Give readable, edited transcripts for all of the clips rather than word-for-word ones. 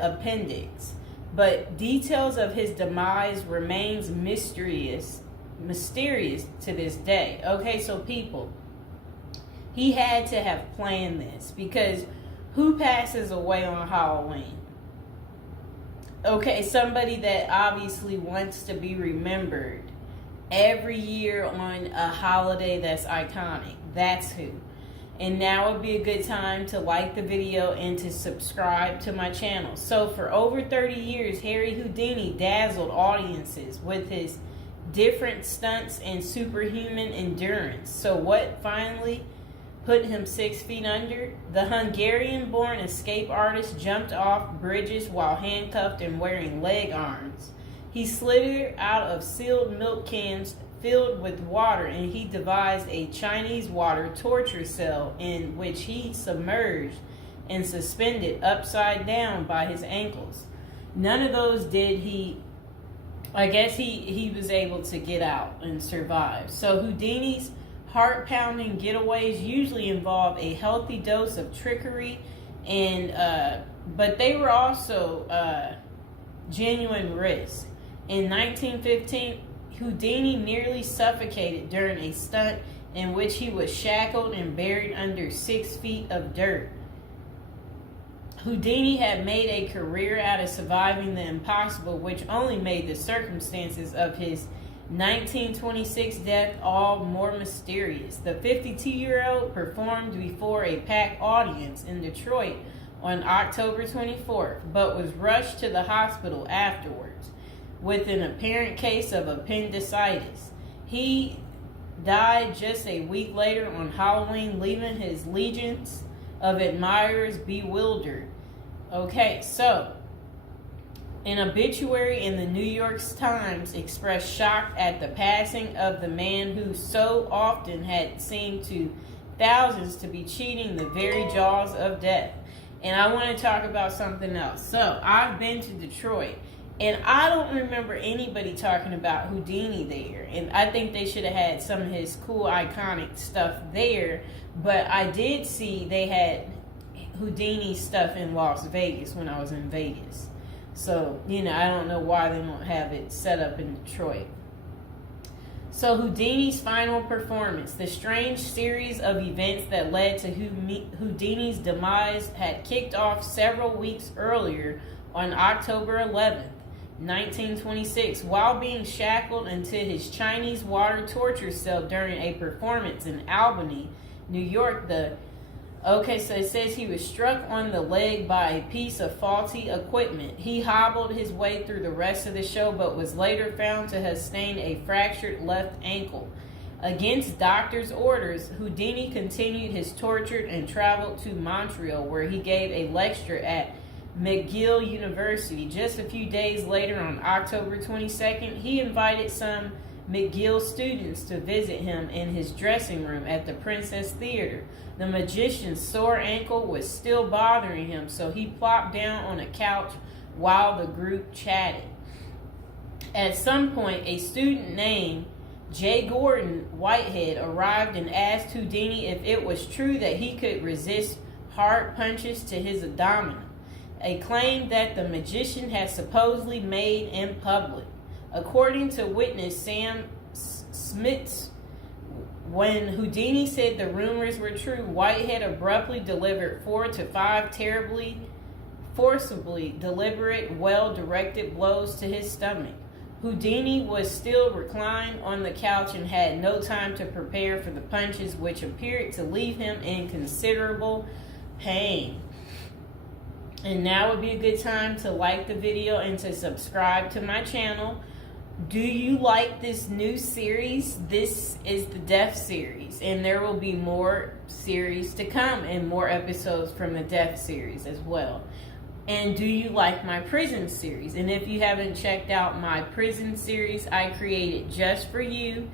appendix, but details of his demise remains mysterious to this day. Okay, so people, he had to have planned this, because who passes away on Halloween? Okay, somebody that obviously wants to be remembered every year on a holiday that's iconic. That's who. And now would be a good time to like the video and to subscribe to my channel. So for over 30 years, Harry Houdini dazzled audiences with his different stunts and superhuman endurance. So what finally put him 6 feet under? The Hungarian-born escape artist jumped off bridges while handcuffed and wearing leg irons. He slithered out of sealed milk cans filled with water, and he devised a Chinese water torture cell in which he submerged and suspended upside down by his ankles. None of those did he. I guess he was able to get out and survive. So Houdini's heart-pounding getaways usually involve a healthy dose of trickery, and but they were also genuine risks. In 1915, Houdini nearly suffocated during a stunt in which he was shackled and buried under 6 feet of dirt. Houdini had made a career out of surviving the impossible, which only made the circumstances of his 1926 death all more mysterious. The 52-year-old performed before a packed audience in Detroit on October 24th, but was rushed to the hospital afterwards with an apparent case of appendicitis. He died just a week later on Halloween, leaving his legions of admirers bewildered. Okay, so an obituary in the New York Times expressed shock at the passing of the man who so often had seemed to thousands to be cheating the very jaws of death. And I want to talk about something else. So I've been to Detroit, and I don't remember anybody talking about Houdini there. And I think they should have had some of his cool, iconic stuff there. But I did see they had Houdini stuff in Las Vegas when I was in Vegas. So, I don't know why they don't have it set up in Detroit. So Houdini's final performance. The strange series of events that led to Houdini's demise had kicked off several weeks earlier on October 11th. 1926, while being shackled into his Chinese water torture cell during a performance in Albany, New York. So it says he was struck on the leg by a piece of faulty equipment. He hobbled his way through the rest of the show, but was later found to have sustained a fractured left ankle. Against doctors' orders, Houdini continued his torture and traveled to Montreal, where he gave a lecture at McGill University. Just a few days later, on October 22nd, he invited some McGill students to visit him in his dressing room at the Princess Theater. The magician's sore ankle was still bothering him, so he plopped down on a couch while the group chatted. At some point, a student named J. Gordon Whitehead arrived and asked Houdini if it was true that he could resist hard punches to his abdomen, a claim that the magician had supposedly made in public. According to witness Sam Smits, when Houdini said the rumors were true, Whitehead abruptly delivered 4 to 5 terribly, forcibly deliberate, well-directed blows to his stomach. Houdini was still reclined on the couch and had no time to prepare for the punches, which appeared to leave him in considerable pain. And now would be a good time to like the video and to subscribe to my channel. Do you like this new series? This is the Death series, and there will be more series to come and more episodes from the Death series as well. And do you like my prison series? And if you haven't checked out my prison series I created just for you,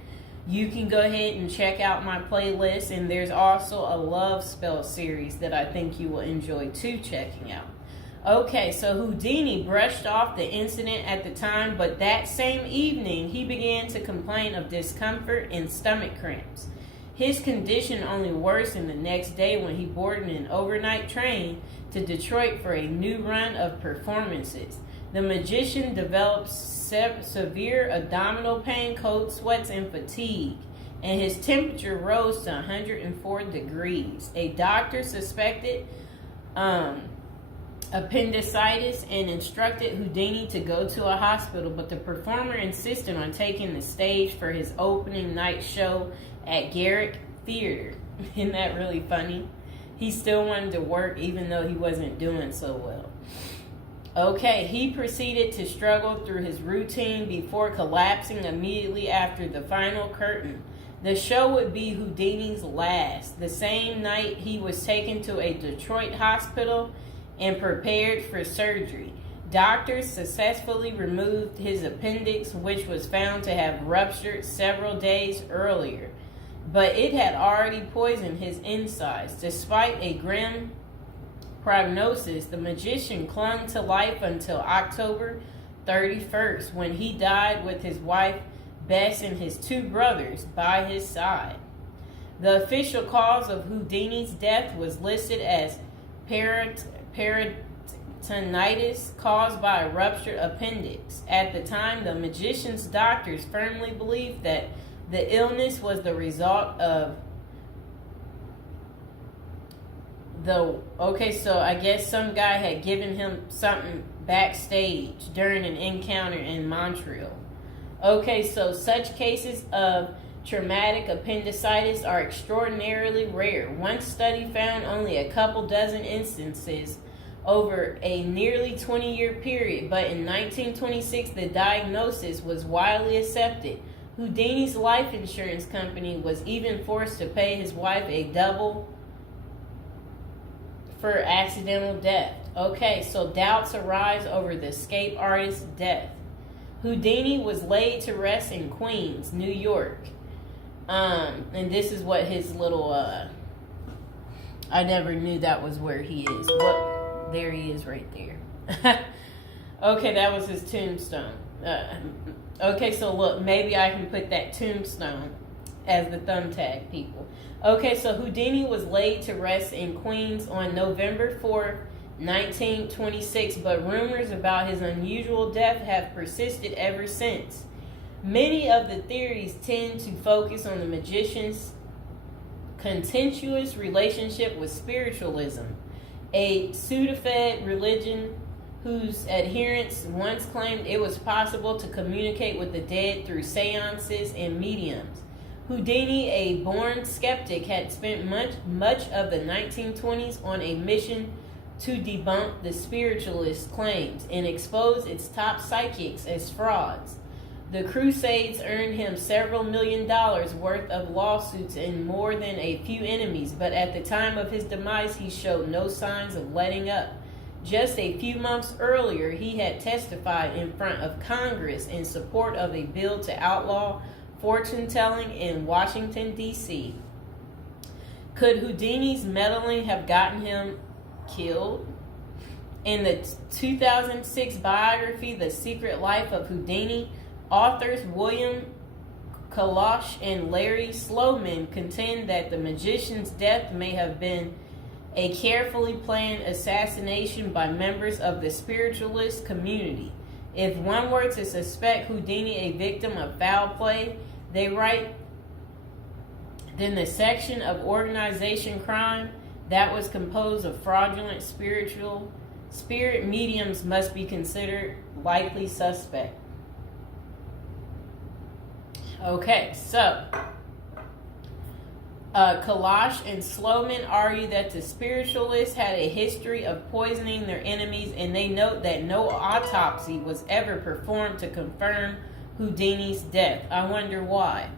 you can go ahead and check out my playlist. And there's also a love spell series that I think you will enjoy too checking out. Okay, so Houdini brushed off the incident at the time, but that same evening he began to complain of discomfort and stomach cramps. His condition only worsened the next day when he boarded an overnight train to Detroit for a new run of performances. The magician developed severe abdominal pain, cold sweats, and fatigue, and his temperature rose to 104 degrees. A doctor suspected appendicitis and instructed Houdini to go to a hospital, but the performer insisted on taking the stage for his opening night show at Garrick Theater. Isn't that really funny? He still wanted to work even though he wasn't doing so well. Okay, he proceeded to struggle through his routine before collapsing immediately after the final curtain. The show would be Houdini's last. The same night, he was taken to a Detroit hospital and prepared for surgery. Doctors successfully removed his appendix, which was found to have ruptured several days earlier, but it had already poisoned his insides. Despite a grim prognosis, the magician clung to life until October 31st, when he died with his wife Bess and his two brothers by his side. The official cause of Houdini's death was listed as peritonitis caused by a ruptured appendix. At the time, the magician's doctors firmly believed that the illness was the result of so I guess some guy had given him something backstage during an encounter in Montreal. Okay, so such cases of traumatic appendicitis are extraordinarily rare. One study found only a couple dozen instances over a nearly 20-year period, but in 1926 the diagnosis was widely accepted. Houdini's life insurance company was even forced to pay his wife a double for accidental death. Okay, so doubts arise over the escape artist's death. Houdini was laid to rest in Queens, New York. And this is what his little, I never knew that was where he is. Well, there he is right there. Okay, that was his tombstone. Okay, so look, maybe I can put that tombstone as the thumbtack, people. Okay, so Houdini was laid to rest in Queens on November 4th, 1926, but rumors about his unusual death have persisted ever since. Many of the theories tend to focus on the magician's contentious relationship with spiritualism, a pseudo-fed religion whose adherents once claimed it was possible to communicate with the dead through seances and mediums. Houdini, a born skeptic, had spent much of the 1920s on a mission to debunk the spiritualist claims and expose its top psychics as frauds. The crusades earned him several $1 million worth of lawsuits and more than a few enemies, but at the time of his demise, he showed no signs of letting up. Just a few months earlier, he had testified in front of Congress in support of a bill to outlaw fortune-telling in Washington, D.C. Could Houdini's meddling have gotten him killed? In the 2006 biography, The Secret Life of Houdini, authors William Kalash and Larry Sloman contend that the magician's death may have been a carefully planned assassination by members of the spiritualist community. If one were to suspect Houdini a victim of foul play, they write, then the section of organization crime that was composed of fraudulent spirit mediums must be considered likely suspect. Okay, so Kalash and Sloman argue that the spiritualists had a history of poisoning their enemies, and they note that no autopsy was ever performed to confirm Houdini's death. I wonder why.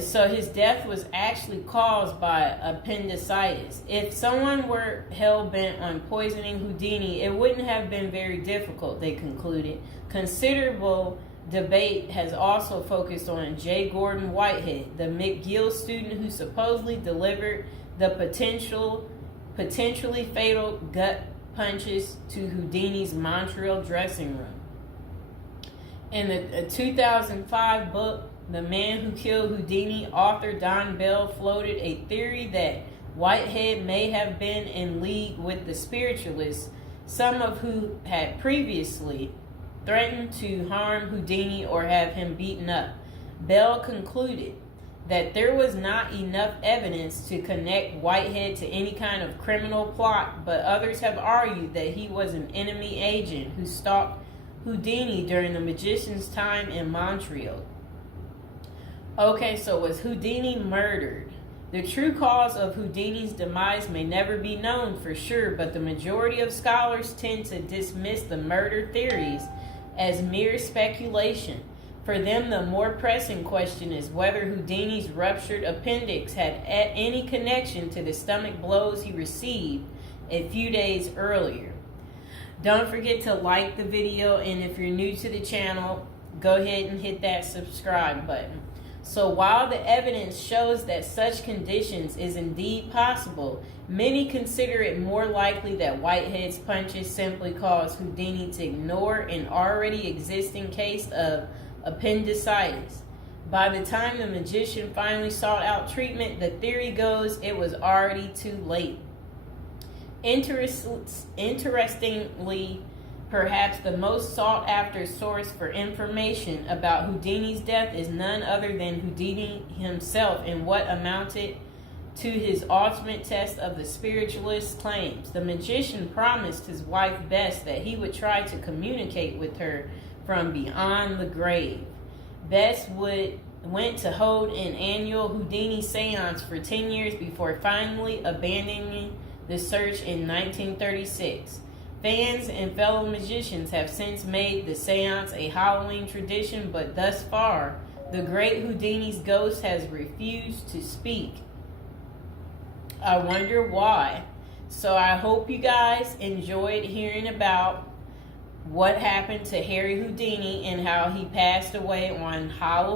So his death was actually caused by appendicitis. If someone were hell-bent on poisoning Houdini, it wouldn't have been very difficult, they concluded. Considerable debate has also focused on J. Gordon Whitehead, the McGill student who supposedly delivered the potentially fatal gut punches to Houdini's Montreal dressing room. In the 2005 book, the man who killed Houdini, author Don Bell, floated a theory that Whitehead may have been in league with the spiritualists, some of who had previously threatened to harm Houdini or have him beaten up. Bell concluded that there was not enough evidence to connect Whitehead to any kind of criminal plot, but others have argued that he was an enemy agent who stalked Houdini during the magician's time in Montreal. Okay, so was Houdini murdered? The true cause of Houdini's demise may never be known for sure, but the majority of scholars tend to dismiss the murder theories as mere speculation. For them, the more pressing question is whether Houdini's ruptured appendix had any connection to the stomach blows he received a few days earlier. Don't forget to like the video, and if you're new to the channel, go ahead and hit that subscribe button. So while the evidence shows that such conditions is indeed possible, many consider it more likely that Whitehead's punches simply caused Houdini to ignore an already existing case of appendicitis. By the time the magician finally sought out treatment, the theory goes it was already too late. Interestingly, perhaps the most sought after source for information about Houdini's death is none other than Houdini himself in what amounted to his ultimate test of the spiritualist claims. The magician promised his wife Bess that he would try to communicate with her from beyond the grave. Bess went to hold an annual Houdini seance for 10 years before finally abandoning the search in 1936. Fans and fellow magicians have since made the seance a Halloween tradition, but thus far, the great Houdini's ghost has refused to speak. I wonder why. So I hope you guys enjoyed hearing about what happened to Harry Houdini and how he passed away on Halloween.